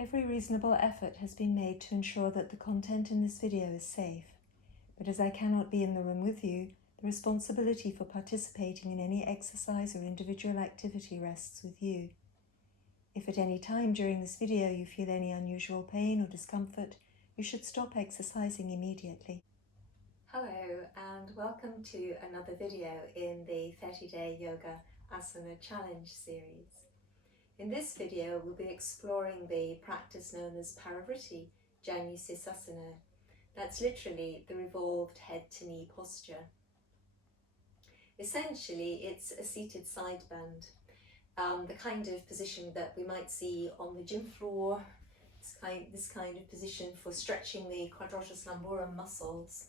Every reasonable effort has been made to ensure that the content in this video is safe, but as I cannot be in the room with you, the responsibility for participating in any exercise or individual activity rests with you. If at any time during this video you feel any unusual pain or discomfort, you should stop exercising immediately. Hello and welcome to another video in the 30-day Yoga Asana Challenge series. In this video we'll be exploring the practice known as Parivrtta Janusirsasana. That's literally the revolved head to knee posture. Essentially it's a seated side bend, the kind of position that we might see on the gym floor, this kind of position for stretching the quadratus lumborum muscles.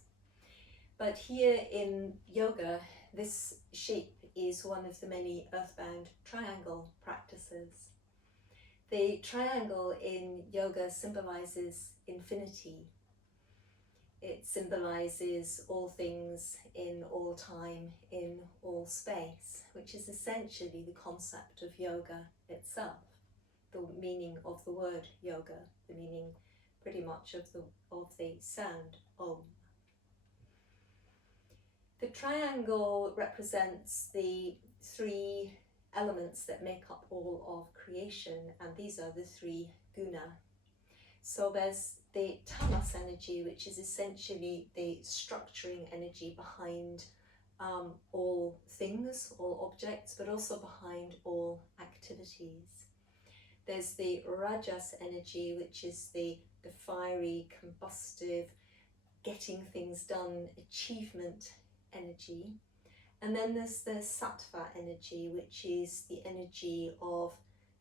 But here in yoga, this shape is one of the many earthbound triangle practices. The triangle in yoga symbolizes infinity. It symbolizes all things in all time, in all space, which is essentially the concept of yoga itself, the meaning of the word yoga, the meaning pretty much of the sound Om. The triangle represents the three elements that make up all of creation, and these are the three guna. So there's the tamas energy, which is essentially the structuring energy behind all things, all objects, but also behind all activities. There's the rajas energy, which is the fiery, combustive, getting things done, achievement energy. And then there's the sattva energy, which is the energy of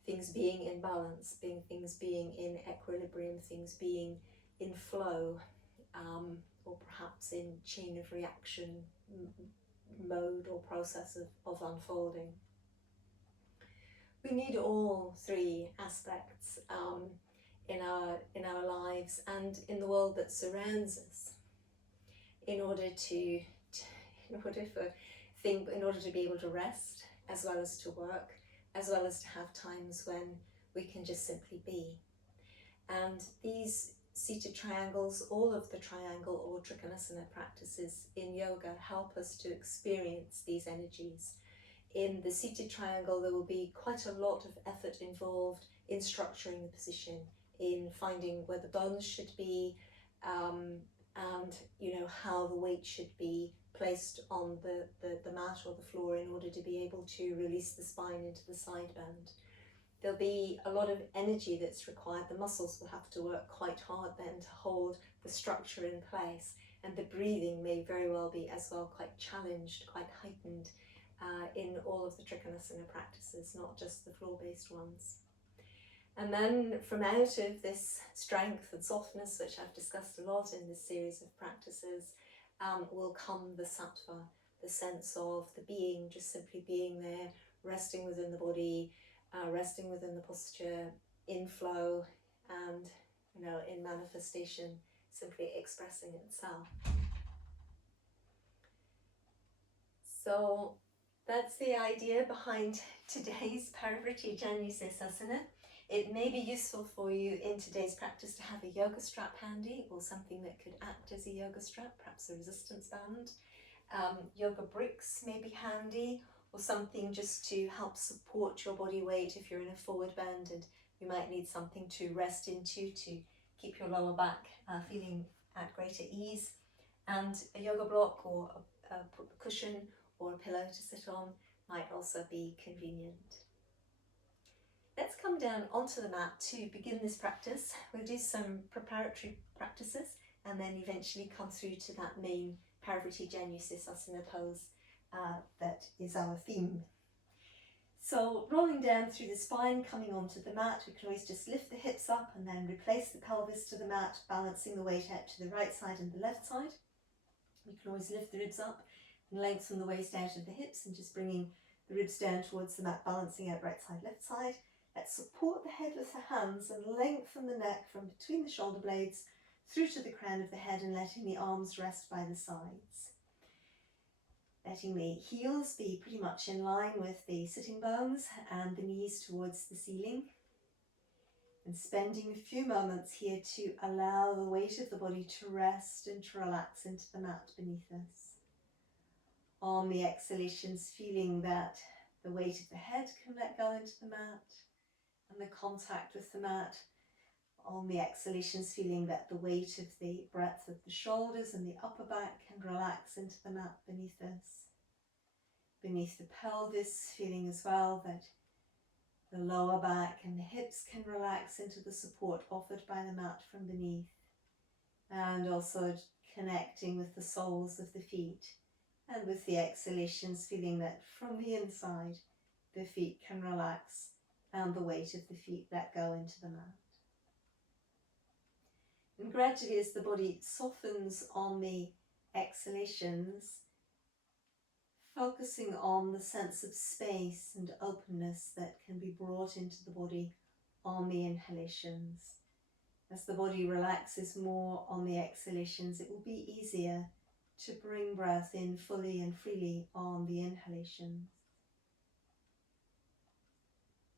things being in balance, things being in equilibrium, things being in flow, or perhaps in chain of reaction mode or process of unfolding. We need all three aspects in our lives and in the world that surrounds us in order to be able to rest, as well as to work, as well as to have times when we can just simply be. And these seated triangles, all of the triangle or trikonasana practices in yoga help us to experience these energies. In the seated triangle there will be quite a lot of effort involved in structuring the position, in finding where the bones should be, and how the weight should be placed on the mat or the floor in order to be able to release the spine into the side bend. There'll be a lot of energy that's required. The muscles will have to work quite hard then to hold the structure in place, and the breathing may very well be as well quite challenged, quite heightened in all of the trikonasana practices, not just the floor-based ones. And then from out of this strength and softness, which I've discussed a lot in this series of practices, will come the sattva, the sense of the being, just simply being there, resting within the body, resting within the posture, in flow, and in manifestation, simply expressing itself. So that's the idea behind today's Parivrtta Janusirsasana. It may be useful for you in today's practice to have a yoga strap handy, or something that could act as a yoga strap, perhaps a resistance band. Yoga bricks may be handy, or something just to help support your body weight if you're in a forward bend and you might need something to rest into to keep your lower back feeling at greater ease. And a yoga block or a cushion or a pillow to sit on might also be convenient. Let's come down onto the mat to begin this practice. We'll do some preparatory practices and then eventually come through to that main Parivrtta Janusirsasana pose that is our theme. So rolling down through the spine, coming onto the mat, we can always just lift the hips up and then replace the pelvis to the mat, balancing the weight out to the right side and the left side. We can always lift the ribs up and lengthen the waist out of the hips and just bringing the ribs down towards the mat, balancing out right side, left side. Let's support the head with the hands and lengthen the neck from between the shoulder blades through to the crown of the head, and letting the arms rest by the sides. Letting the heels be pretty much in line with the sitting bones and the knees towards the ceiling. And spending a few moments here to allow the weight of the body to rest and to relax into the mat beneath us. On the exhalations, feeling that the weight of the head can let go into the mat and the contact with the mat. On the exhalations, feeling that the weight of the breadth of the shoulders and the upper back can relax into the mat beneath us. Beneath the pelvis, feeling as well that the lower back and the hips can relax into the support offered by the mat from beneath. And also connecting with the soles of the feet. And with the exhalations, feeling that from the inside, the feet can relax and the weight of the feet let go into the mat. And gradually, as the body softens on the exhalations, focusing on the sense of space and openness that can be brought into the body on the inhalations. As the body relaxes more on the exhalations, it will be easier to bring breath in fully and freely on the inhalations.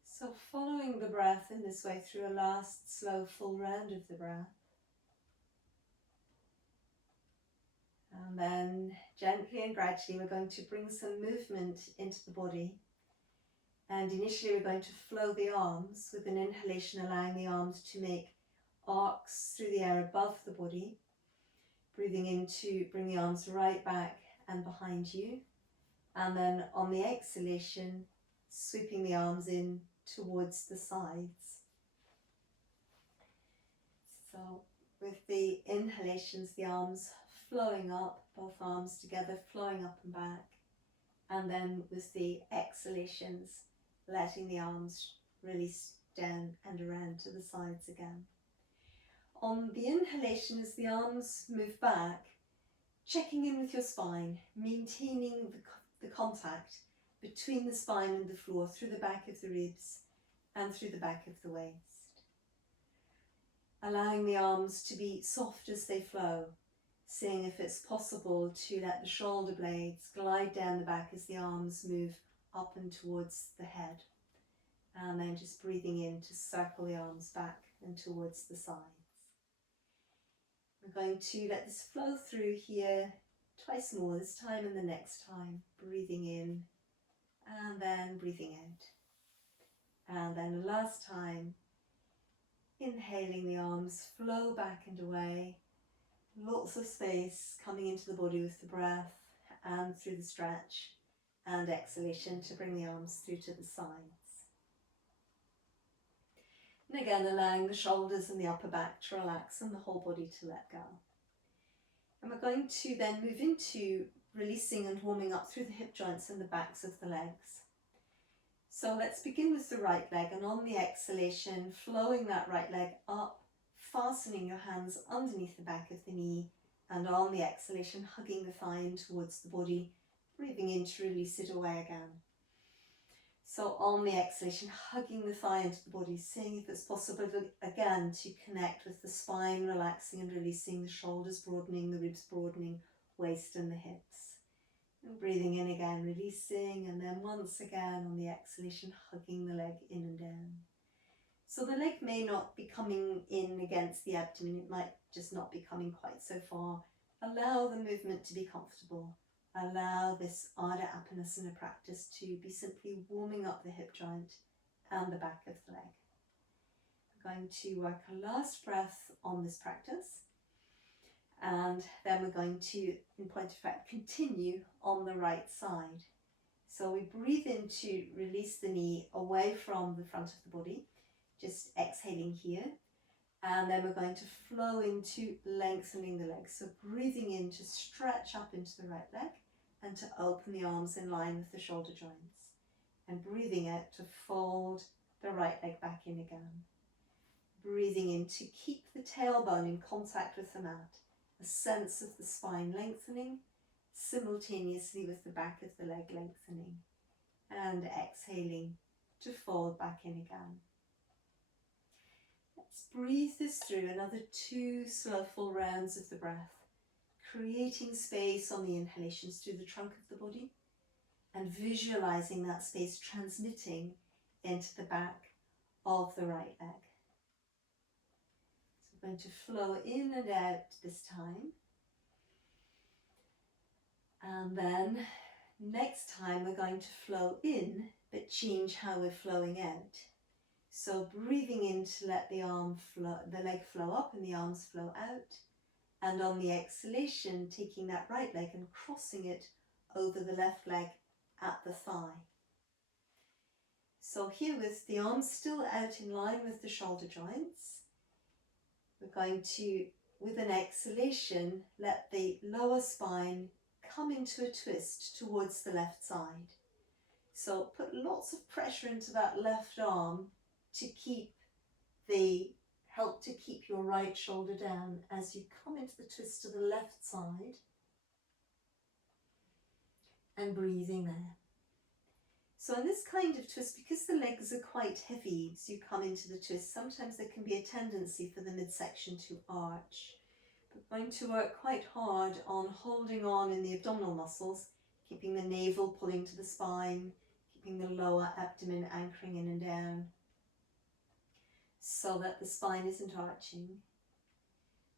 So following the breath in this way through a last slow full round of the breath. And then gently and gradually we're going to bring some movement into the body. And initially we're going to flow the arms with an inhalation, allowing the arms to make arcs through the air above the body. Breathing in to bring the arms right back and behind you. And then on the exhalation, sweeping the arms in towards the sides. So with the inhalations, the arms flowing up, both arms together, flowing up and back. And then with the exhalations, letting the arms release down and around to the sides again. On the inhalation, as the arms move back, checking in with your spine, maintaining the contact between the spine and the floor through the back of the ribs and through the back of the waist. Allowing the arms to be soft as they flow, seeing if it's possible to let the shoulder blades glide down the back as the arms move up and towards the head. And then just breathing in to circle the arms back and towards the sides. We're going to let this flow through here twice more, this time and the next time. Breathing in and then breathing out. And then the last time, inhaling, the arms flow back and away. Lots of space coming into the body with the breath and through the stretch. And exhalation to bring the arms through to the sides. And again, allowing the shoulders and the upper back to relax and the whole body to let go. And we're going to then move into releasing and warming up through the hip joints and the backs of the legs. So let's begin with the right leg, and on the exhalation, flowing that right leg up, fastening your hands underneath the back of the knee, and on the exhalation, hugging the thigh in towards the body, breathing in to release it away again. So on the exhalation, hugging the thigh into the body, seeing if it's possible again to connect with the spine, relaxing and releasing, the shoulders broadening, the ribs broadening, waist and the hips. And breathing in again, releasing, and then once again on the exhalation, hugging the leg in and down. So the leg may not be coming in against the abdomen, it might just not be coming quite so far. Allow the movement to be comfortable. Allow this Ardha Apanasana practice to be simply warming up the hip joint and the back of the leg. We're going to work a last breath on this practice, and then we're going to, in point of fact, continue on the right side. So we breathe in to release the knee away from the front of the body, just exhaling here. And then we're going to flow into lengthening the legs. So breathing in to stretch up into the right leg and to open the arms in line with the shoulder joints. And breathing out to fold the right leg back in again. Breathing in to keep the tailbone in contact with the mat. A sense of the spine lengthening simultaneously with the back of the leg lengthening. And exhaling to fold back in again. Let's breathe this through another 2 slow full rounds of the breath, creating space on the inhalations through the trunk of the body and visualizing that space transmitting into the back of the right leg. We're going to flow in and out this time. And then next time we're going to flow in, but change how we're flowing out. So breathing in to let the leg flow up and the arms flow out. And on the exhalation, taking that right leg and crossing it over the left leg at the thigh. So here with the arms still out in line with the shoulder joints, we're going to, with an exhalation, let the lower spine come into a twist towards the left side. So put lots of pressure into that left arm to help to keep your right shoulder down as you come into the twist to the left side, and breathing there. So in this kind of twist, because the legs are quite heavy as you come into the twist, sometimes there can be a tendency for the midsection to arch. We're going to work quite hard on holding on in the abdominal muscles, keeping the navel pulling to the spine, keeping the lower abdomen anchoring in and down, so that the spine isn't arching.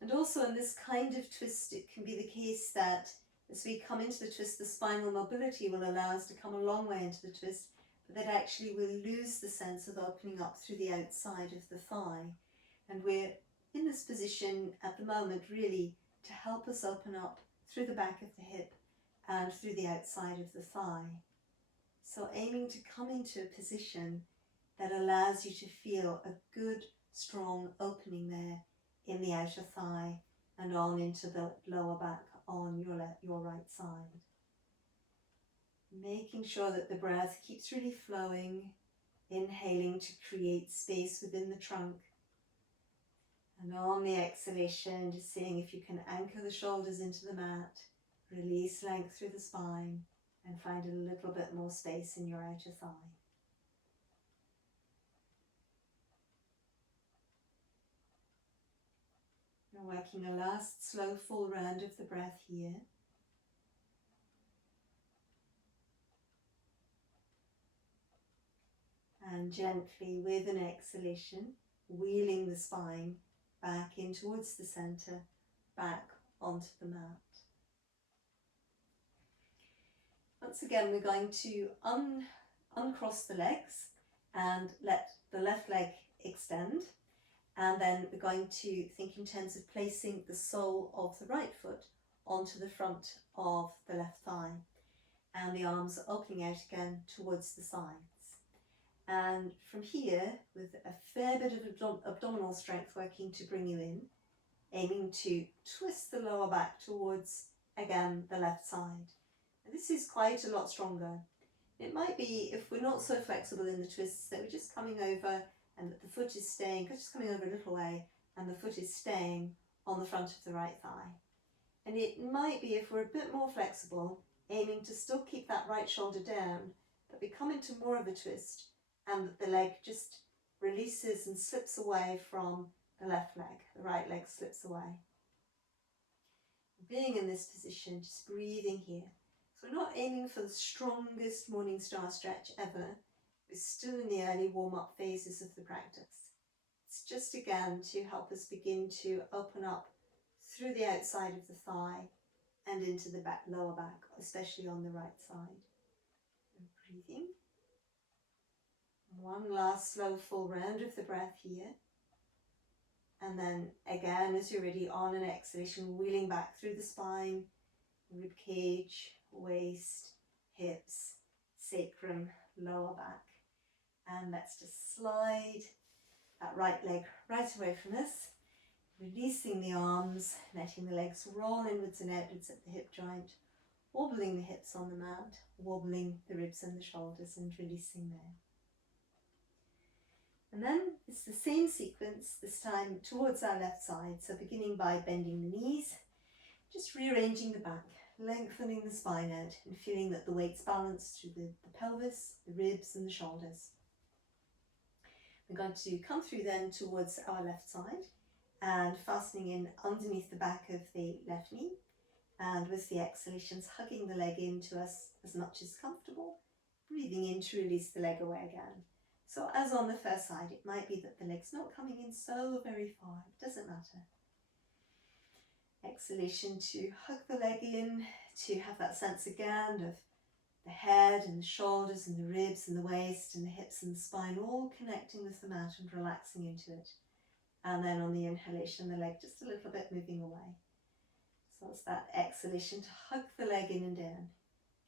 And also in this kind of twist, it can be the case that as we come into the twist, the spinal mobility will allow us to come a long way into the twist, but that actually we'll lose the sense of opening up through the outside of the thigh. And we're in this position at the moment really to help us open up through the back of the hip and through the outside of the thigh. So aiming to come into a position that allows you to feel a good, strong opening there in the outer thigh and on into the lower back on your right side. Making sure that the breath keeps really flowing, inhaling to create space within the trunk. And on the exhalation, just seeing if you can anchor the shoulders into the mat, release length through the spine, and find a little bit more space in your outer thigh. We're working a last slow full round of the breath here. And gently, with an exhalation, wheeling the spine back in towards the center, back onto the mat. Once again, we're going to uncross the legs and let the left leg extend. And then we're going to think in terms of placing the sole of the right foot onto the front of the left thigh. And the arms opening out again towards the sides. And from here, with a fair bit of abdominal strength working to bring you in, aiming to twist the lower back towards, again, the left side. And this is quite a lot stronger. It might be, if we're not so flexible in the twists, that we're just coming over and that the foot is staying, just coming over a little way, and the foot is staying on the front of the right thigh. And it might be, if we're a bit more flexible, aiming to still keep that right shoulder down, that we come into more of a twist, and that the leg just releases and slips away from the left leg. The right leg slips away. Being in this position, just breathing here. So we're not aiming for the strongest morning star stretch ever. We're still in the early warm-up phases of the practice. It's just again to help us begin to open up through the outside of the thigh and into the lower back, especially on the right side. And breathing. One last slow full round of the breath here. And then again, as you're ready, on an exhalation, wheeling back through the spine, rib cage, waist, hips, sacrum, lower back. And let's just slide that right leg right away from us, releasing the arms, letting the legs roll inwards and outwards at the hip joint, wobbling the hips on the mat, wobbling the ribs and the shoulders, and releasing there. And then it's the same sequence, this time towards our left side. So beginning by bending the knees, just rearranging the back, lengthening the spine out and feeling that the weight's balanced through the pelvis, the ribs and the shoulders. We're going to come through then towards our left side and fastening in underneath the back of the left knee, and with the exhalations hugging the leg into us as much as comfortable, breathing in to release the leg away again. So as on the first side, it might be that the leg's not coming in so very far. It doesn't matter. Exhalation to hug the leg in, to have that sense again of the head and the shoulders and the ribs and the waist and the hips and the spine all connecting with the mat and relaxing into it. And then on the inhalation, the leg just a little bit moving away. So it's that exhalation to hug the leg in and down,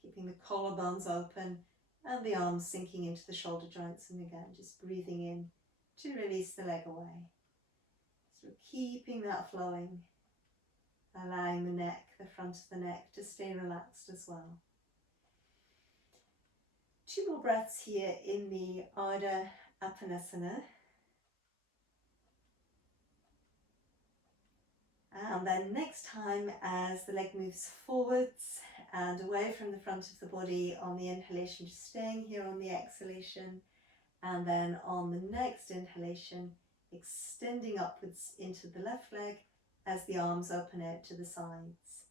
keeping the collarbones open and the arms sinking into the shoulder joints, and again just breathing in to release the leg away. So keeping that flowing, allowing the neck, the front of the neck, to stay relaxed as well. 2 more breaths here in the Ardha Apanasana. And then next time, as the leg moves forwards and away from the front of the body on the inhalation, just staying here on the exhalation, and then on the next inhalation, extending upwards into the left leg as the arms open out to the sides.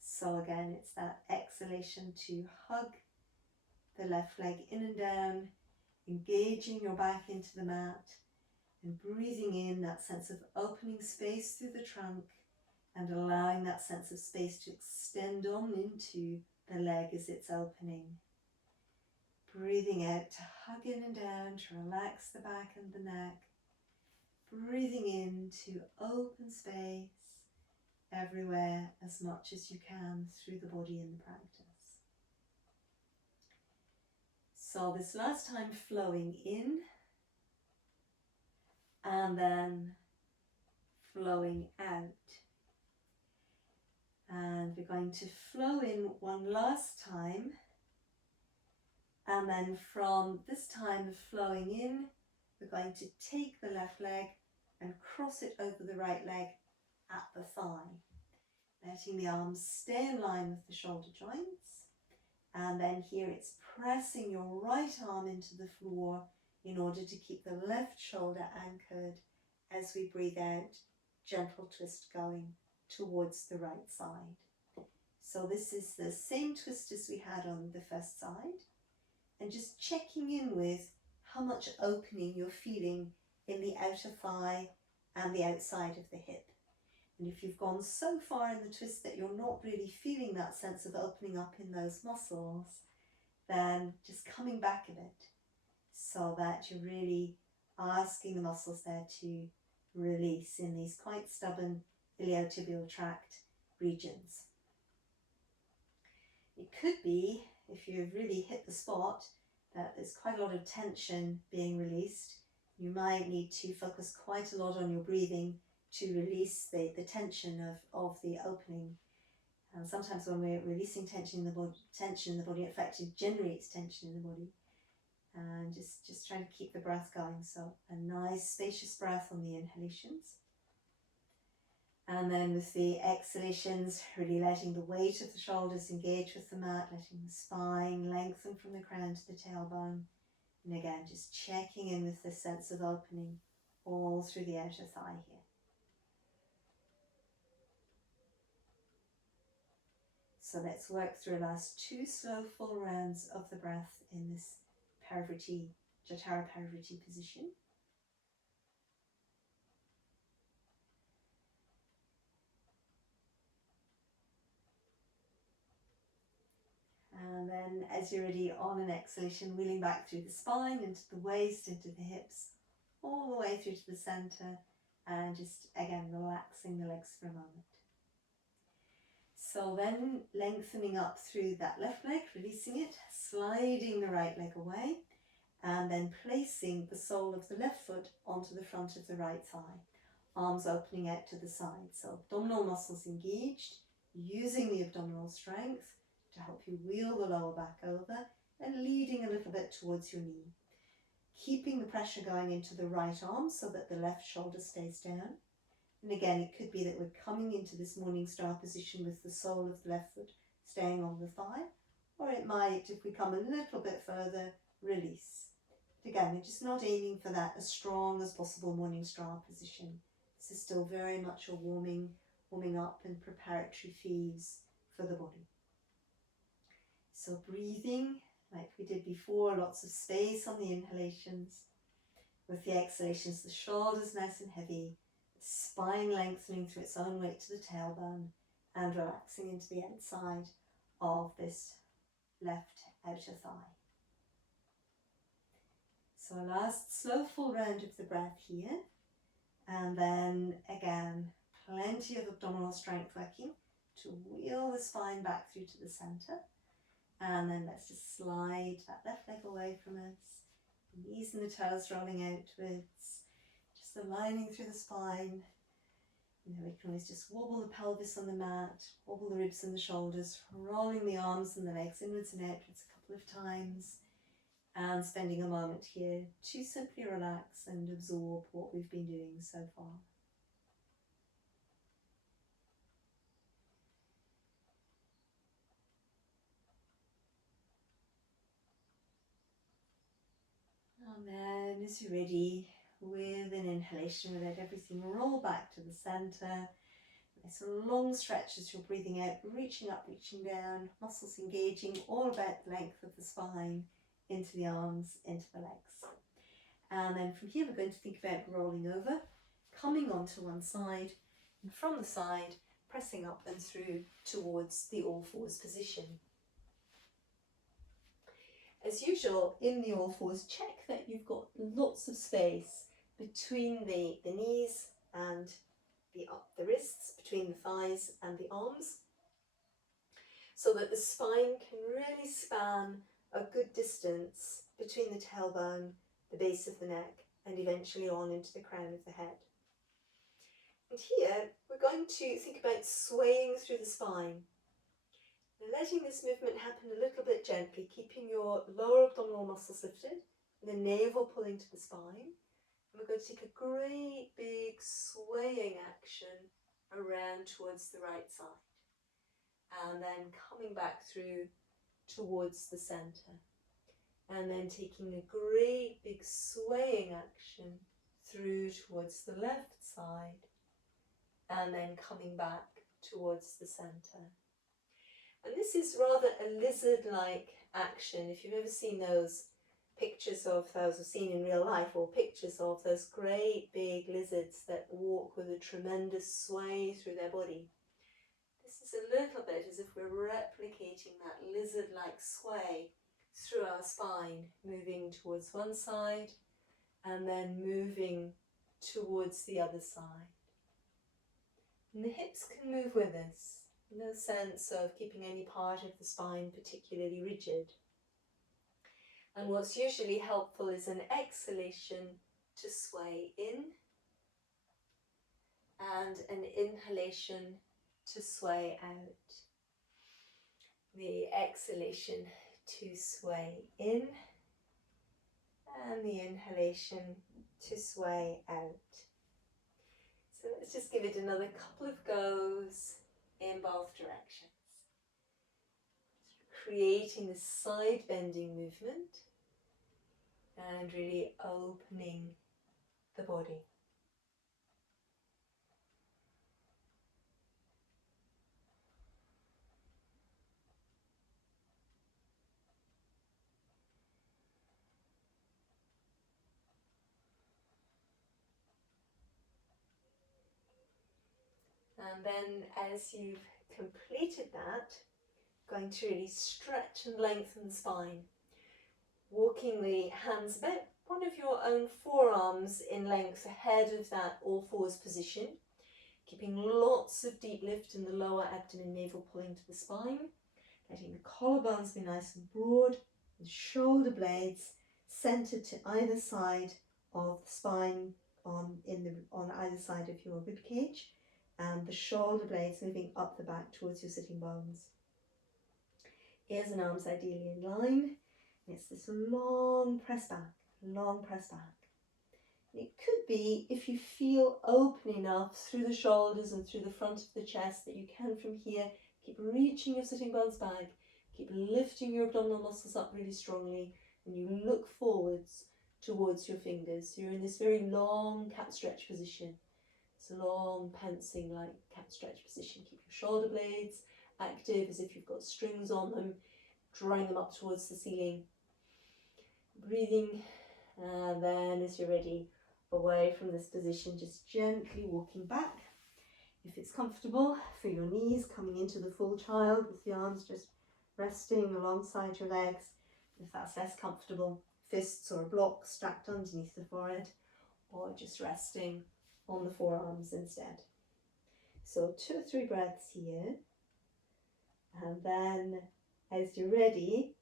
So again, it's that exhalation to hug the left leg in and down, engaging your back into the mat, and breathing in that sense of opening space through the trunk, and allowing that sense of space to extend on into the leg as it's opening. Breathing out to hug in and down, to relax the back and the neck. Breathing in to open space everywhere as much as you can through the body in the practice. So this last time, flowing in and then flowing out. And we're going to flow in one last time, and then from this time of flowing in, we're going to take the left leg and cross it over the right leg at the thigh, letting the arms stay in line with the shoulder joints. And then here it's pressing your right arm into the floor in order to keep the left shoulder anchored as we breathe out, gentle twist going towards the right side. So this is the same twist as we had on the first side, and just checking in with how much opening you're feeling in the outer thigh and the outside of the hip. And if you've gone so far in the twist that you're not really feeling that sense of opening up in those muscles, then just coming back a bit so that you're really asking the muscles there to release in these quite stubborn iliotibial tract regions. It could be, if you've really hit the spot, that there's quite a lot of tension being released. You might need to focus quite a lot on your breathing to release the tension of the opening. And sometimes when we're releasing tension in the body, in fact, it generates tension in the body. And just trying to keep the breath going. So a nice spacious breath on the inhalations. And then with the exhalations, really letting the weight of the shoulders engage with the mat, letting the spine lengthen from the crown to the tailbone. And again, just checking in with the sense of opening all through the outer thigh here. So let's work through the last 2 slow full rounds of the breath in this Jatara Parivrtta position. And then as you're ready, on an exhalation, wheeling back through the spine, into the waist, into the hips, all the way through to the center, and just again relaxing the legs for a moment. So then lengthening up through that left leg, releasing it, sliding the right leg away, and then placing the sole of the left foot onto the front of the right thigh, arms opening out to the side. So abdominal muscles engaged, using the abdominal strength to help you wheel the lower back over and leading a little bit towards your knee. Keeping the pressure going into the right arm so that the left shoulder stays down. And again, it could be that we're coming into this morning star position with the sole of the left foot staying on the thigh, or it might, if we come a little bit further, release. But again, we're just not aiming for that as strong as possible morning star position. This is still very much a warming up and preparatory phase for the body. So breathing, like we did before, lots of space on the inhalations, With the exhalations, the shoulders nice and heavy, spine lengthening through its own weight to the tailbone and relaxing into the outside of this left outer thigh. So a last slow full round of the breath here, and then again plenty of abdominal strength working to wheel the spine back through to the center. And then let's just slide that left leg away from us, knees and the toes rolling outwards, just aligning through the spine. You know, we can always just wobble the pelvis on the mat, wobble the ribs and the shoulders, rolling the arms and the legs inwards and outwards a couple of times, and spending a moment here to simply relax and absorb what we've been doing so far. And then as you're ready, with an inhalation, we let everything roll back to the center. Nice long stretch as you're breathing out, reaching up, reaching down, muscles engaging all about the length of the spine, into the arms, into the legs. And then from here we're going to think about rolling over, coming onto one side, and from the side pressing up and through towards the all fours position. As usual, in the all fours, check that you've got lots of space between the knees and the wrists, between the thighs and the arms, so that the spine can really span a good distance between the tailbone, the base of the neck, and eventually on into the crown of the head. And here we're going to think about swaying through the spine. Letting this movement happen a little bit gently, keeping your lower abdominal muscles lifted and the navel pulling to the spine. And we're going to take a great big swaying action around towards the right side. And then coming back through towards the center. And then taking a great big swaying action through towards the left side. And then coming back towards the center. And this is rather a lizard-like action. If you've ever seen those pictures of those, or seen in real life, or pictures of those great big lizards that walk with a tremendous sway through their body, this is a little bit as if we're replicating that lizard-like sway through our spine, moving towards one side and then moving towards the other side. And the hips can move with us. No sense of keeping any part of the spine particularly rigid. And what's usually helpful is an exhalation to sway in and an inhalation to sway out. The exhalation to sway in and the inhalation to sway out. So let's just give it another couple of goes in both directions. Creating this side bending movement and really opening the body. And then as you've completed that, going to really stretch and lengthen the spine. Walking the hands about one of your own forearms in length ahead of that all fours position. Keeping lots of deep lift in the lower abdomen, navel pulling to the spine. Letting the collarbones be nice and broad. The shoulder blades centered to either side of the spine on either side of your rib cage. And the shoulder blades moving up the back towards your sitting bones. Ears and arms ideally in line. And it's this long press back, long press back. And it could be, if you feel open enough through the shoulders and through the front of the chest, that you can from here keep reaching your sitting bones back, keep lifting your abdominal muscles up really strongly, and you look forwards towards your fingers. You're in this very long cat stretch position. It's a long pantsing like cat stretch position. Keep your shoulder blades active as if you've got strings on them, drawing them up towards the ceiling. Breathing And then as you're ready, away from this position, just gently walking back. If it's comfortable, for your knees coming into the full child with the arms just resting alongside your legs. If that's less comfortable, fists or a block stacked underneath the forehead, or just resting on the forearms instead. So 2 or 3 breaths here. And then as you're ready,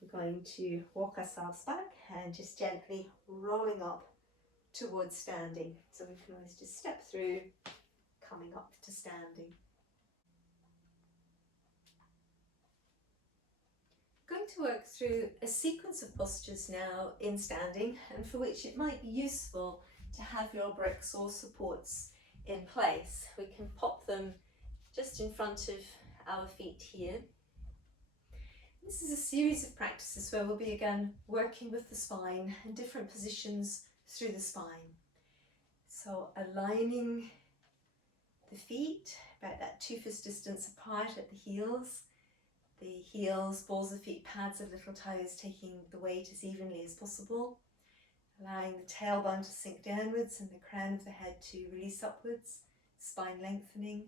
we're going to walk ourselves back and just gently rolling up towards standing. So we can always just step through, coming up to standing. I'm going to work through a sequence of postures now in standing, and for which it might be useful to have your bricks or supports in place. We can pop them just in front of our feet here. This is a series of practices where we'll be again working with the spine and different positions through the spine. So aligning the feet about that 2 fist distance apart at the heels. The heels, balls of feet, pads of little toes, taking the weight as evenly as possible. Allowing the tailbone to sink downwards and the crown of the head to release upwards, spine lengthening.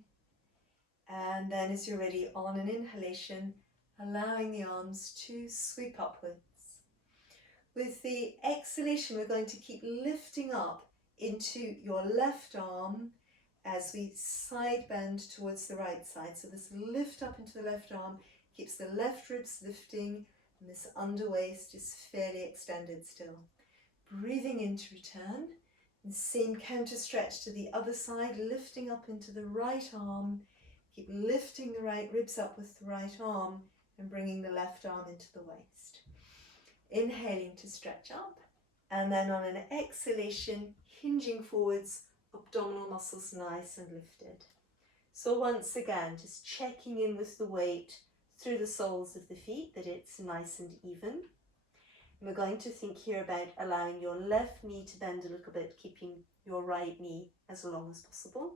And then as you're ready, on an inhalation, allowing the arms to sweep upwards. With the exhalation, we're going to keep lifting up into your left arm as we side bend towards the right side. So this lift up into the left arm keeps the left ribs lifting, and this under waist is fairly extended still. Breathing in to return, and same counter stretch to the other side, lifting up into the right arm. Keep lifting the right ribs up with the right arm and bringing the left arm into the waist. Inhaling to stretch up, and then on an exhalation, hinging forwards, abdominal muscles nice and lifted. So once again, just checking in with the weight through the soles of the feet, that it's nice and even. And we're going to think here about allowing your left knee to bend a little bit, keeping your right knee as long as possible.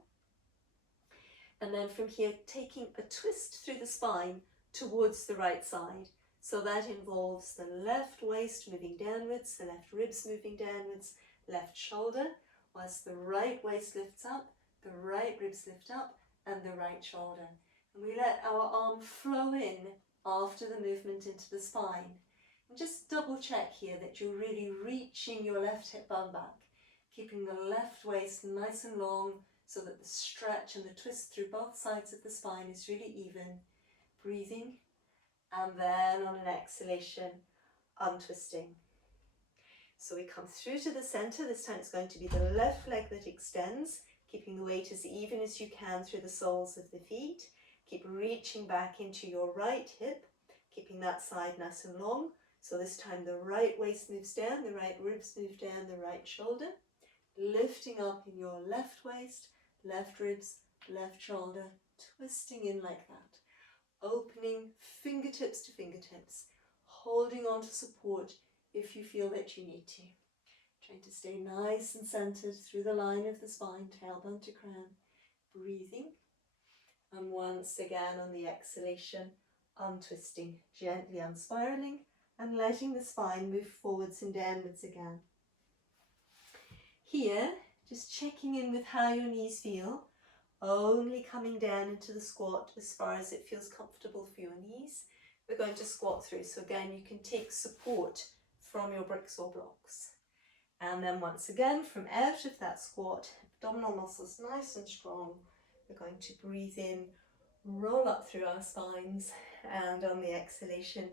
And then from here, taking a twist through the spine towards the right side. So that involves the left waist moving downwards, the left ribs moving downwards, left shoulder, whilst the right waist lifts up, the right ribs lift up, and the right shoulder. And we let our arm flow in after the movement into the spine. And just double check here that you're really reaching your left hip bone back, keeping the left waist nice and long so that the stretch and the twist through both sides of the spine is really even. Breathing, and then on an exhalation, untwisting. So we come through to the center. This time it's going to be the left leg that extends, keeping the weight as even as you can through the soles of the feet. Keep reaching back into your right hip, keeping that side nice and long. So this time the right waist moves down, the right ribs move down, the right shoulder. Lifting up in your left waist, left ribs, left shoulder, twisting in like that. Opening fingertips to fingertips, holding on to support if you feel that you need to. Trying to stay nice and centered through the line of the spine, tailbone to crown. Breathing. And once again on the exhalation, untwisting, gently unspiraling and letting the spine move forwards and downwards again. Here, just checking in with how your knees feel. Only coming down into the squat as far as it feels comfortable for your knees. We're going to squat through. So again, you can take support from your bricks or blocks. And then once again, from out of that squat, abdominal muscles nice and strong. We're going to breathe in, roll up through our spines, and on the exhalation,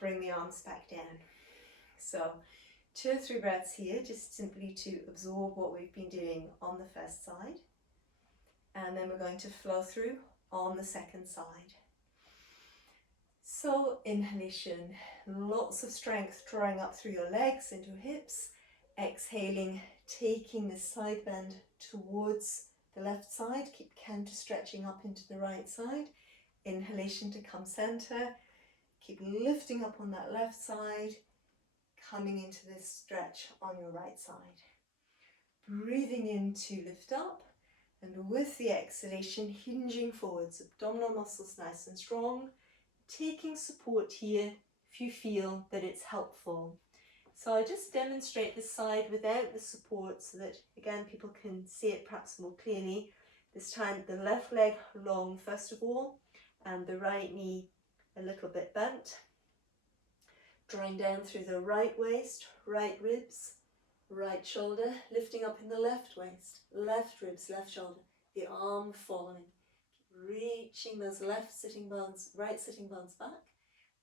bring the arms back down. So 2 or 3 breaths here, just simply to absorb what we've been doing on the first side. And then we're going to flow through on the second side. So inhalation, lots of strength drawing up through your legs and your hips. Exhaling, taking the side bend towards the left side. Keep counter stretching up into the right side. Inhalation to come center. Keep lifting up on that left side, coming into this stretch on your right side. Breathing in to lift up. And with the exhalation, hinging forwards, abdominal muscles nice and strong, taking support here if you feel that it's helpful. So I just demonstrate this side without the support so that again people can see it perhaps more clearly. This time the left leg long first of all, and the right knee a little bit bent. Drawing down through the right waist, right ribs, right shoulder, lifting up in the left waist, left ribs, left shoulder, the arm following. Reaching those left sitting bones, right sitting bones back,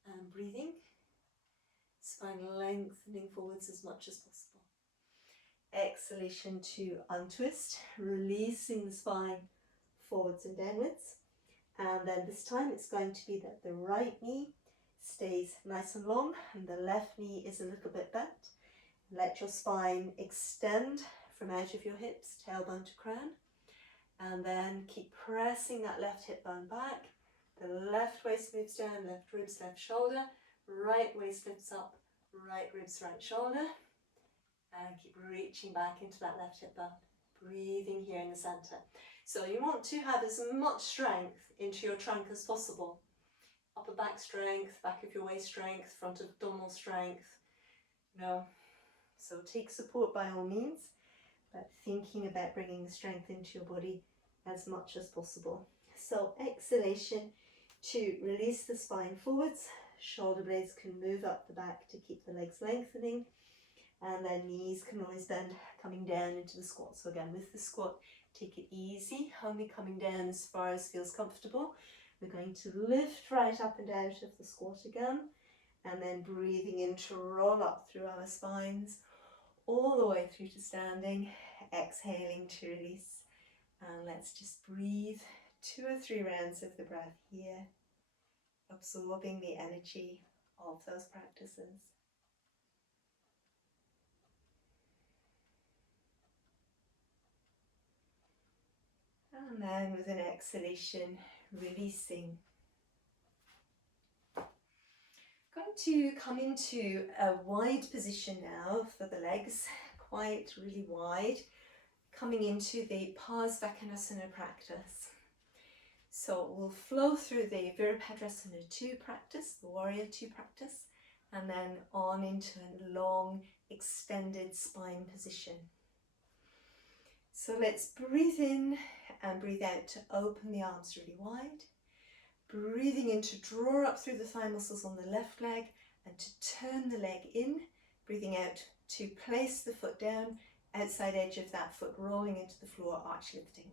and breathing. Spine lengthening forwards as much as possible. Exhalation to untwist, releasing the spine forwards and downwards. And then this time it's going to be that the right knee stays nice and long and the left knee is a little bit bent. Let your spine extend from out of your hips, tailbone to crown. And then keep pressing that left hip bone back. The left waist moves down, left ribs, left shoulder. Right waist lifts up, right ribs, right shoulder. And keep reaching back into that left hip bone. Breathing here in the center. So you want to have as much strength into your trunk as possible. Upper back strength, back of your waist strength, front abdominal strength. So take support by all means, but thinking about bringing the strength into your body as much as possible. So exhalation to release the spine forwards. Shoulder blades can move up the back to keep the legs lengthening, and then knees can always bend coming down into the squat. So again, with the squat, take it easy, only coming down as far as feels comfortable. We're going to lift right up and out of the squat again, and then breathing in to roll up through our spines all the way through to standing, exhaling to release. And let's just breathe 2 or 3 rounds of the breath here, absorbing the energy of those practices. And then with an exhalation, releasing. Going to come into a wide position now for the legs, quite really wide, coming into the Parivrtta Janusirsasana practice. So we'll flow through the Parivrtta 2 practice, the Warrior 2 practice, and then on into a long extended spine position. So let's breathe in and breathe out to open the arms really wide. Breathing in to draw up through the thigh muscles on the left leg and to turn the leg in. Breathing out to place the foot down, outside edge of that foot rolling into the floor, arch lifting.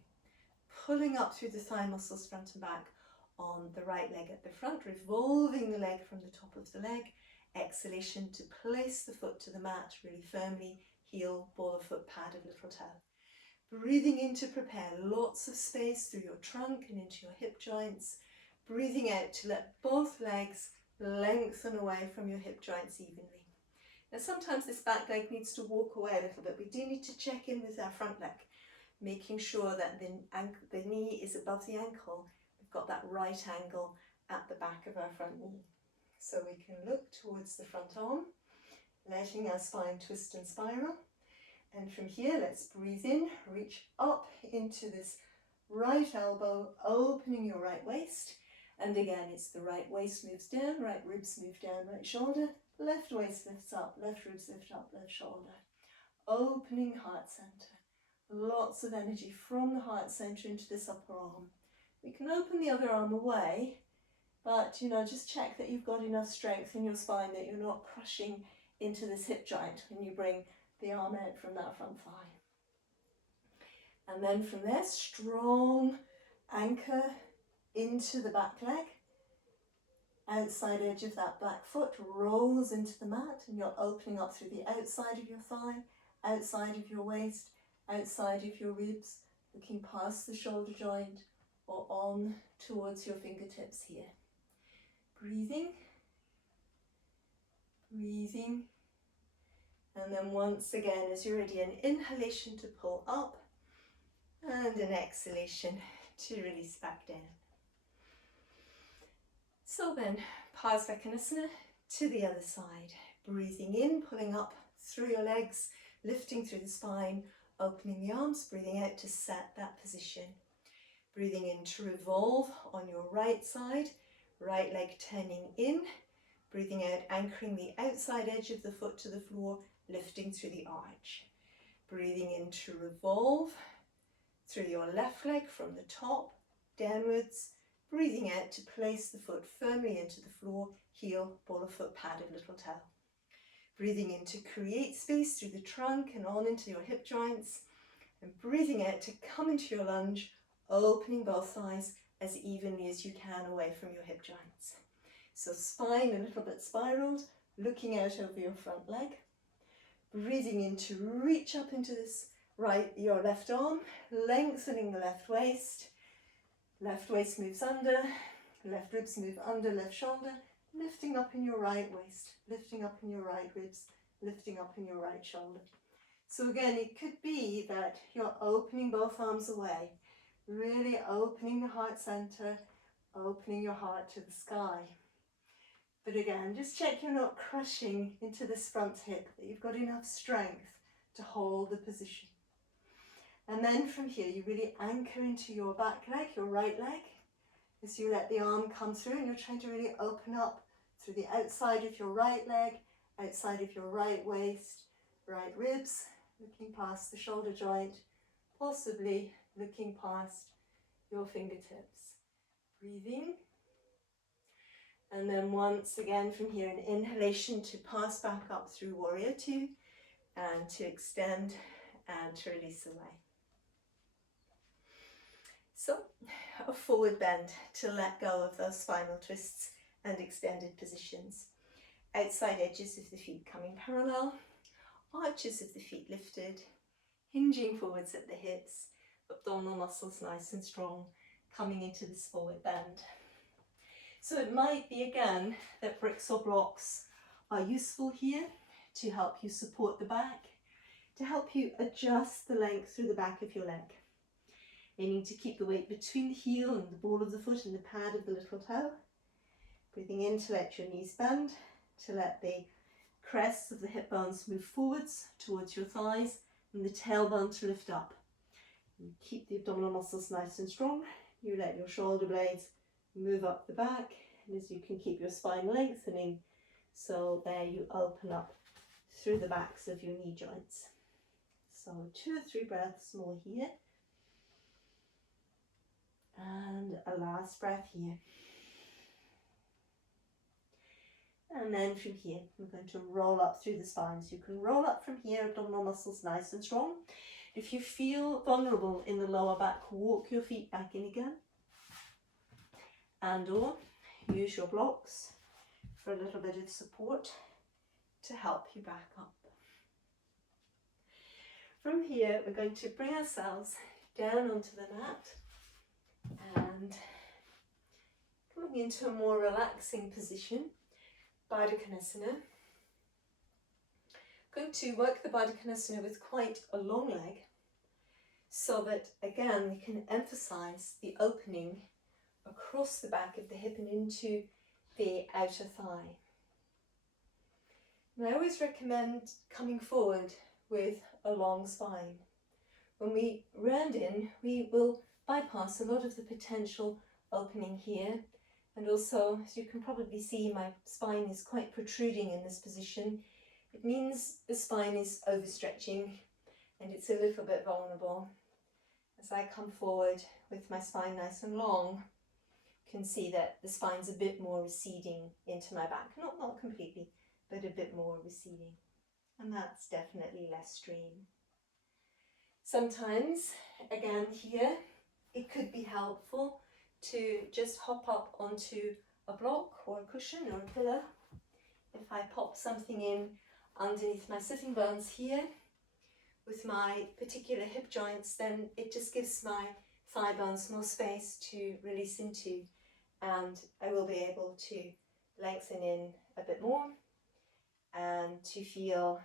Pulling up through the thigh muscles front and back on the right leg at the front, revolving the leg from the top of the leg. Exhalation to place the foot to the mat really firmly, heel, ball of foot, pad of little toe. Breathing in to prepare lots of space through your trunk and into your hip joints. Breathing out to let both legs lengthen away from your hip joints evenly. Now sometimes this back leg needs to walk away a little bit. We do need to check in with our front leg, making sure that the knee is above the ankle. We've got that right angle at the back of our front knee. So we can look towards the front arm, letting our spine twist and spiral. And from here, let's breathe in, reach up into this right elbow, opening your right waist. And again, it's the right waist moves down, right ribs move down, right shoulder, left waist lifts up, left ribs lift up, left shoulder. Opening heart center. Lots of energy from the heart center into this upper arm. We can open the other arm away, but just check that you've got enough strength in your spine that you're not crushing into this hip joint when you bring the arm out from that front thigh. And then from there, strong anchor into the back leg. Outside edge of that back foot rolls into the mat, and you're opening up through the outside of your thigh, outside of your waist, outside of your ribs, looking past the shoulder joint or on towards your fingertips here. Breathing, breathing, and then once again, as you're ready, an inhalation to pull up and an exhalation to release back down. So then, Parivrtta Janusirsasana to the other side. Breathing in, pulling up through your legs, lifting through the spine, opening the arms, breathing out to set that position. Breathing in to revolve on your right side, right leg turning in. Breathing out, anchoring the outside edge of the foot to the floor, lifting through the arch. Breathing in to revolve through your left leg from the top downwards. Breathing out to place the foot firmly into the floor, heel, ball of foot, pad of little toe. Breathing in to create space through the trunk and on into your hip joints. And breathing out to come into your lunge, opening both thighs as evenly as you can away from your hip joints. So spine a little bit spiraled, looking out over your front leg. Breathing in to reach up into this your left arm, lengthening the left waist. Left waist moves under, left ribs move under, left shoulder, lifting up in your right waist, lifting up in your right ribs, lifting up in your right shoulder. So again, it could be that you're opening both arms away, really opening the heart center, opening your heart to the sky. But again, just check you're not crushing into this front hip, that you've got enough strength to hold the position. And then from here, you really anchor into your back leg, your right leg, as you let the arm come through, and you're trying to really open up through the outside of your right leg, outside of your right waist, right ribs, looking past the shoulder joint, possibly looking past your fingertips. Breathing. And then once again from here, an inhalation to pass back up through warrior two, and to extend and to release away. So, a forward bend to let go of those spinal twists and extended positions. Outside edges of the feet coming parallel, arches of the feet lifted, hinging forwards at the hips, abdominal muscles nice and strong, coming into this forward bend. So it might be again that bricks or blocks are useful here to help you support the back, to help you adjust the length through the back of your leg. Aiming to keep the weight between the heel and the ball of the foot and the pad of the little toe. Breathing in to let your knees bend, to let the crests of the hip bones move forwards towards your thighs and the tailbone to lift up. You keep the abdominal muscles nice and strong. You let your shoulder blades move up the back, and as you can keep your spine lengthening, so there you open up through the backs of your knee joints. So 2 or 3 breaths more here. And a last breath here. And then from here, we're going to roll up through the spine. So you can roll up from here, abdominal muscles nice and strong. If you feel vulnerable in the lower back, walk your feet back in again. And or use your blocks for a little bit of support to help you back up. From here, we're going to bring ourselves down onto the mat and coming into a more relaxing position, Parivrtta Janusirsasana. Going to work the Parivrtta Janusirsasana with quite a long leg, so that again we can emphasize the opening across the back of the hip and into the outer thigh. And I always recommend coming forward with a long spine. When we round in, we will bypass a lot of the potential opening here, and also, as you can probably see, my spine is quite protruding in this position. It means the spine is overstretching and it's a little bit vulnerable. As I come forward with my spine nice and long, you can see that the spine's a bit more receding into my back. Not completely, but a bit more receding. And that's definitely less stream. Sometimes, again here, it could be helpful to just hop up onto a block or a cushion or a pillow. If I pop something in underneath my sitting bones here with my particular hip joints, then it just gives my thigh bones more space to release into, and I will be able to lengthen in a bit more and to feel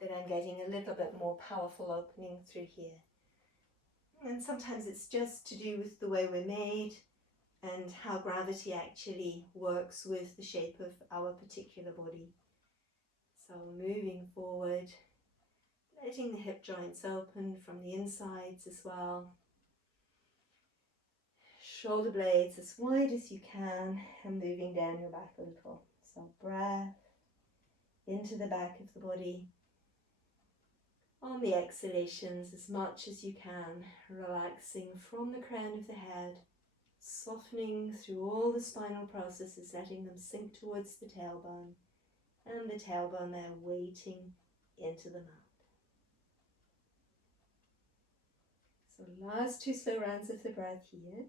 that I'm getting a little bit more powerful opening through here. And sometimes it's just to do with the way we're made and how gravity actually works with the shape of our particular body. So moving forward, letting the hip joints open from the insides as well. Shoulder blades as wide as you can and moving down your back a little. So breath into the back of the body. On the exhalations, as much as you can, relaxing from the crown of the head, softening through all the spinal processes, letting them sink towards the tailbone, and the tailbone there weighting into the mat. So last 2 slow rounds of the breath here.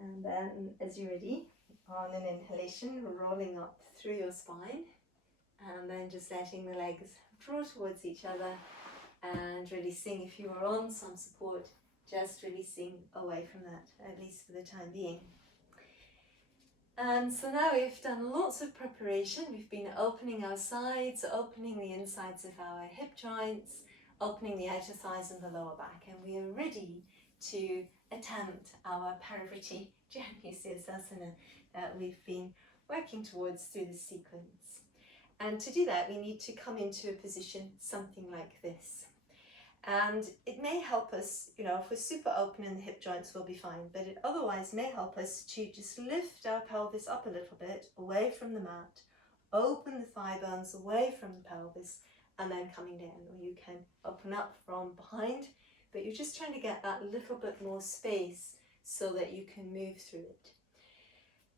And then as you're ready, on an inhalation, rolling up through your spine, and then just letting the legs draw towards each other and releasing. If you are on some support, just releasing away from that, at least for the time being. And so now we've done lots of preparation. We've been opening our sides, opening the insides of our hip joints, opening the outer thighs and the lower back, and we are ready to attempt our Parivrtta Janusirsasana that we've been working towards through the sequence. And to do that, we need to come into a position something like this. And it may help us, if we're super open in the hip joints, we'll be fine, but it otherwise may help us to just lift our pelvis up a little bit away from the mat, open the thigh bones away from the pelvis, and then coming down. Or you can open up from behind, but you're just trying to get that little bit more space so that you can move through it.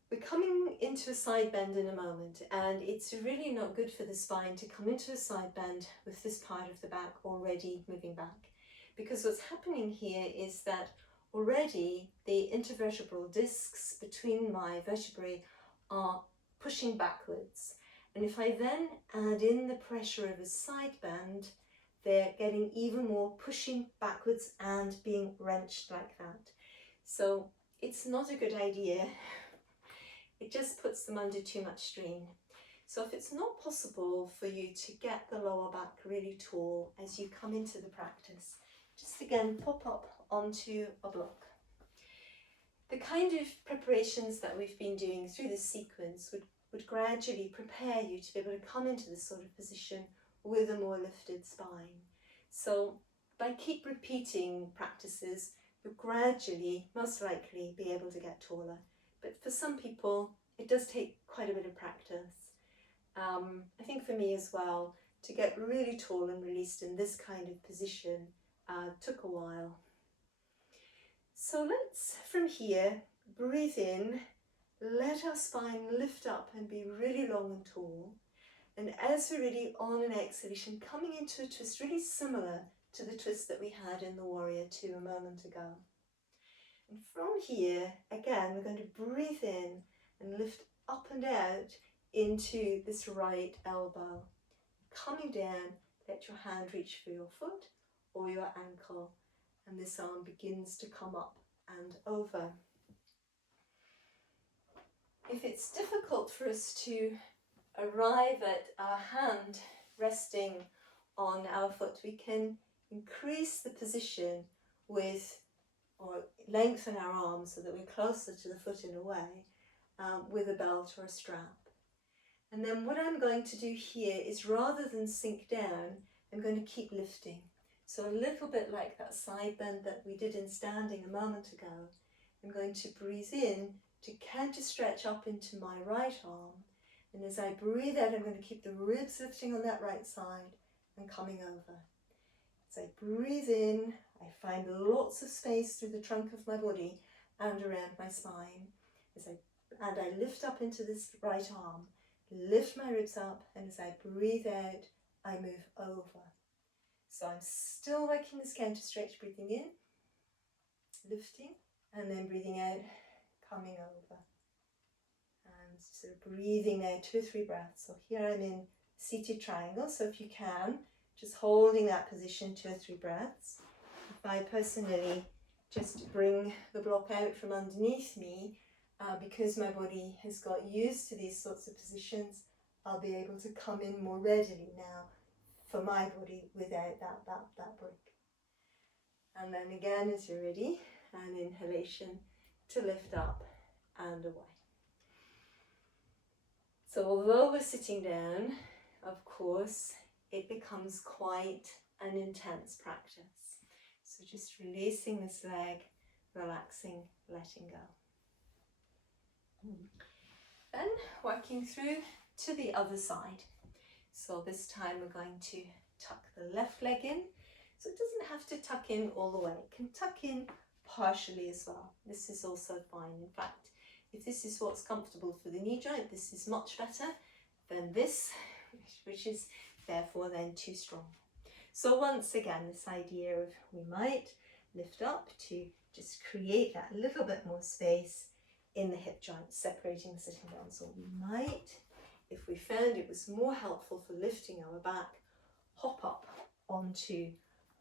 We're coming into a side bend in a moment, and it's really not good for the spine to come into a side bend with this part of the back already moving back, because what's happening here is that already the intervertebral discs between my vertebrae are pushing backwards, and if I then add in the pressure of a side bend, they're getting even more pushing backwards and being wrenched like that. So it's not a good idea. It just puts them under too much strain. So if it's not possible for you to get the lower back really tall as you come into the practice, just again pop up onto a block. The kind of preparations that we've been doing through this sequence would gradually prepare you to be able to come into this sort of position with a more lifted spine. So by keep repeating practices, you'll gradually, most likely, be able to get taller. But for some people, it does take quite a bit of practice. I think for me as well, to get really tall and released in this kind of position took a while. So let's, from here, breathe in, let our spine lift up and be really long and tall. And as we're ready, on an exhalation, coming into a twist really similar to the twist that we had in the Warrior 2 a moment ago. And from here, again, we're going to breathe in and lift up and out into this right elbow. Coming down, let your hand reach for your foot or your ankle, and this arm begins to come up and over. If it's difficult for us to arrive at our hand resting on our foot, we can increase the position with, or lengthen our arms so that we're closer to the foot in a way, with a belt or a strap. And then what I'm going to do here is, rather than sink down, I'm going to keep lifting. So a little bit like that side bend that we did in standing a moment ago, I'm going to breathe in to counter stretch up into my right arm. And as I breathe out, I'm going to keep the ribs lifting on that right side and coming over. As I breathe in, I find lots of space through the trunk of my body and around my spine. And I lift up into this right arm, lift my ribs up, and as I breathe out, I move over. So I'm still working this counter stretch, breathing in, lifting, and then breathing out, coming over. And sort of breathing now 2 or 3 breaths. So here I'm in seated triangle, so if you can, just holding that position 2 or 3 breaths. If I personally just bring the block out from underneath me, because my body has got used to these sorts of positions, I'll be able to come in more readily now for my body without that break. And then again, as you're ready, an inhalation to lift up and away. So although we're sitting down, of course, it becomes quite an intense practice. So just releasing this leg, relaxing, letting go. Then working through to the other side. So this time we're going to tuck the left leg in. So it doesn't have to tuck in all the way. It can tuck in partially as well. This is also fine. In fact, if this is what's comfortable for the knee joint, this is much better than this, which is therefore then too strong. So once again, this idea of we might lift up to just create that little bit more space in the hip joint, separating the sitting bones. So we might, if we found it was more helpful for lifting our back, hop up onto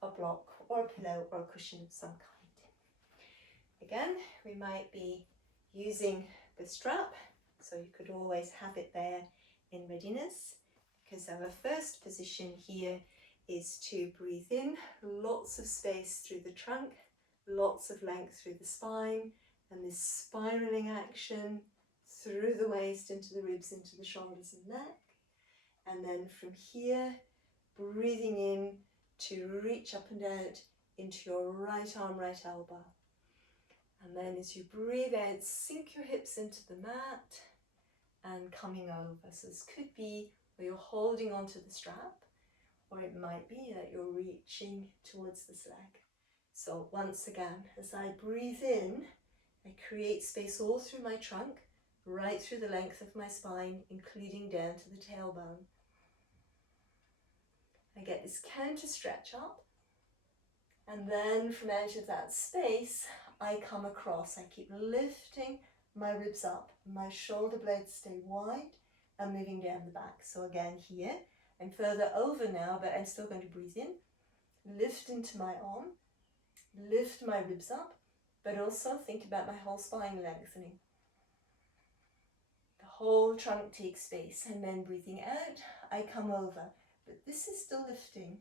a block or a pillow or a cushion of some kind. Again, we might be using the strap, so you could always have it there in readiness, because our first position here is to breathe in, lots of space through the trunk, lots of length through the spine, and this spiraling action through the waist, into the ribs, into the shoulders and neck. And then from here, breathing in to reach up and out into your right arm, right elbow. And then as you breathe out, sink your hips into the mat and coming over. So this could be where you're holding onto the strap, or it might be that you're reaching towards this leg. So once again, as I breathe in, I create space all through my trunk, right through the length of my spine, including down to the tailbone. I get this counter stretch up, and then from out of that space, I come across. I keep lifting my ribs up, my shoulder blades stay wide, and moving down the back. So again here, I'm further over now, but I'm still going to breathe in, lift into my arm, lift my ribs up, but also think about my whole spine lengthening. The whole trunk takes space, and then breathing out, I come over, but this is still lifting.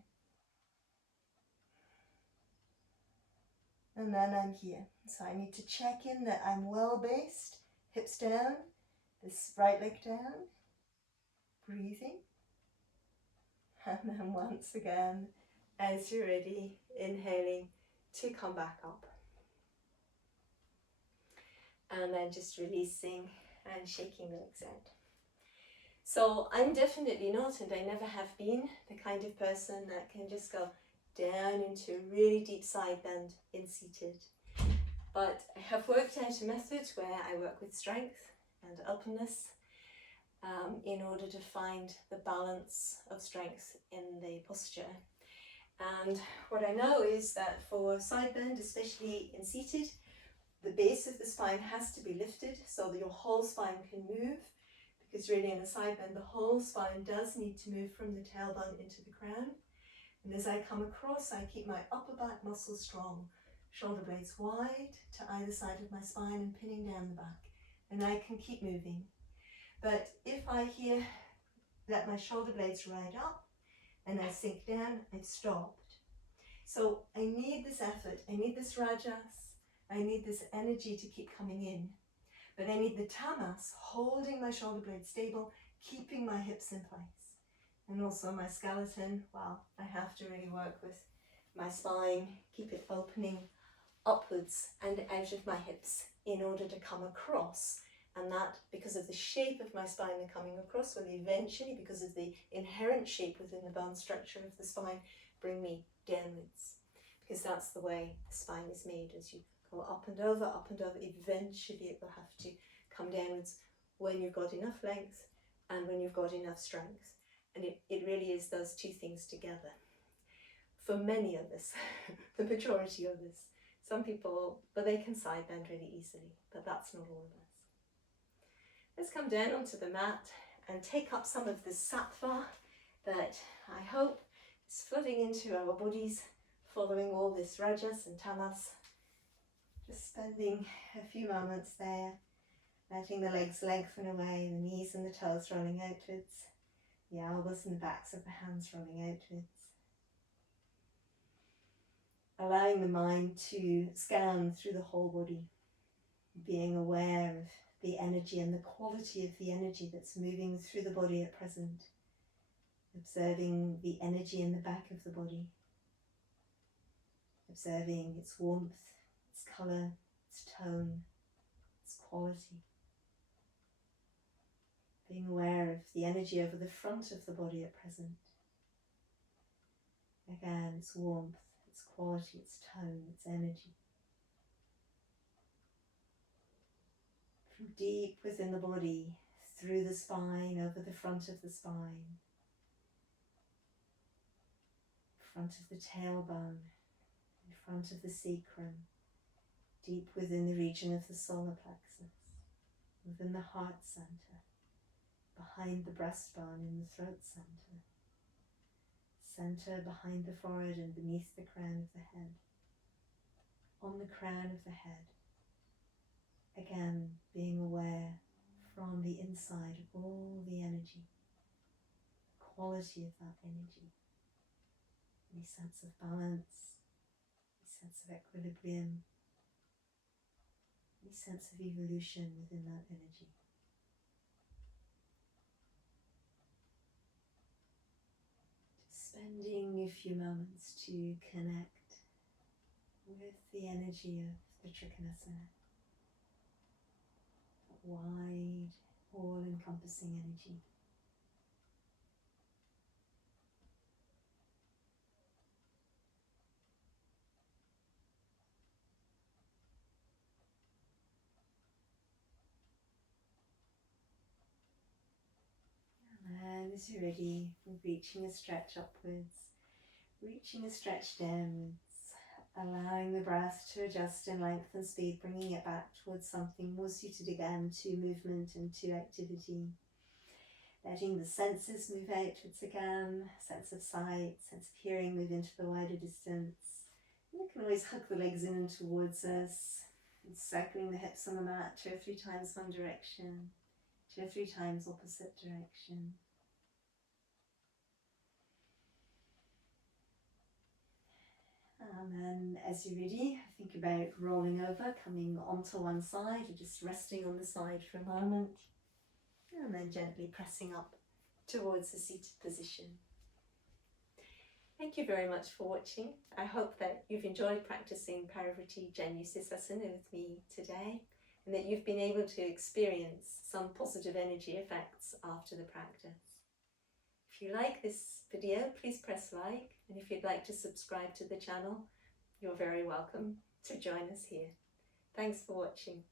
And then I'm here. So I need to check in that I'm well based, hips down, this right leg down, breathing. And then once again, as you're ready, inhaling to come back up. And then just releasing and shaking the legs out. So I'm definitely not, and I never have been, the kind of person that can just go down into a really deep side bend in seated. But I have worked out a method where I work with strength and openness in order to find the balance of strength in the posture. And what I know is that for side bend, especially in seated, the base of the spine has to be lifted so that your whole spine can move, because really in a side bend, the whole spine does need to move from the tailbone into the crown. And as I come across, I keep my upper back muscles strong, shoulder blades wide to either side of my spine and pinning down the back. And I can keep moving. But if I here let my shoulder blades ride up and I sink down, I've stopped. So I need this effort, I need this rajas, I need this energy to keep coming in. But I need the tamas, holding my shoulder blades stable, keeping my hips in place. And also my skeleton, well, I have to really work with my spine, keep it opening upwards and out of my hips in order to come across. And that, because of the shape of my spine and coming across, will eventually, because of the inherent shape within the bone structure of the spine, bring me downwards. Because that's the way the spine is made. As you go up and over, eventually it will have to come downwards when you've got enough length and when you've got enough strength. And it really is those two things together. For many of us, the majority of us, some people, but they can side bend really easily, but that's not all of us. Let's come down onto the mat and take up some of the sattva that I hope is flooding into our bodies, following all this rajas and tamas. Just spending a few moments there, letting the legs lengthen away, the knees and the toes rolling outwards, the elbows and the backs of the hands rolling outwards. Allowing the mind to scan through the whole body, being aware of the energy and the quality of the energy that's moving through the body at present. Observing the energy in the back of the body. Observing its warmth, its colour, its tone, its quality. Being aware of the energy over the front of the body at present. Again, its warmth, its quality, its tone, its energy. From deep within the body, through the spine, over the front of the spine, front of the tailbone, in front of the sacrum, deep within the region of the solar plexus, within the heart center, behind the breastbone in the throat center, center behind the forehead and beneath the crown of the head, on the crown of the head. Again, being aware from the inside of all the energy, the quality of that energy, any sense of balance, any sense of equilibrium, any sense of evolution within that energy. Just spending a few moments to connect with the energy of the Trikonasana, that wide, all-encompassing energy. And as you're ready, reaching a stretch upwards, reaching a stretch downwards, allowing the breath to adjust in length and speed, bringing it back towards something more suited again to movement and to activity. Letting the senses move outwards again, sense of sight, sense of hearing move into the wider distance. And we can always hug the legs in and towards us, and circling the hips on the mat 2 or 3 times one direction, 2 or 3 times opposite direction. And then as you're ready, think about rolling over, coming onto one side, or just resting on the side for a moment, and then gently pressing up towards the seated position. Thank you very much for watching. I hope that you've enjoyed practicing Parivrtta Janusirsasana with me today, and that you've been able to experience some positive energy effects after the practice. If you like this video, please press like, and if you'd like to subscribe to the channel, you're very welcome to join us here. Thanks for watching.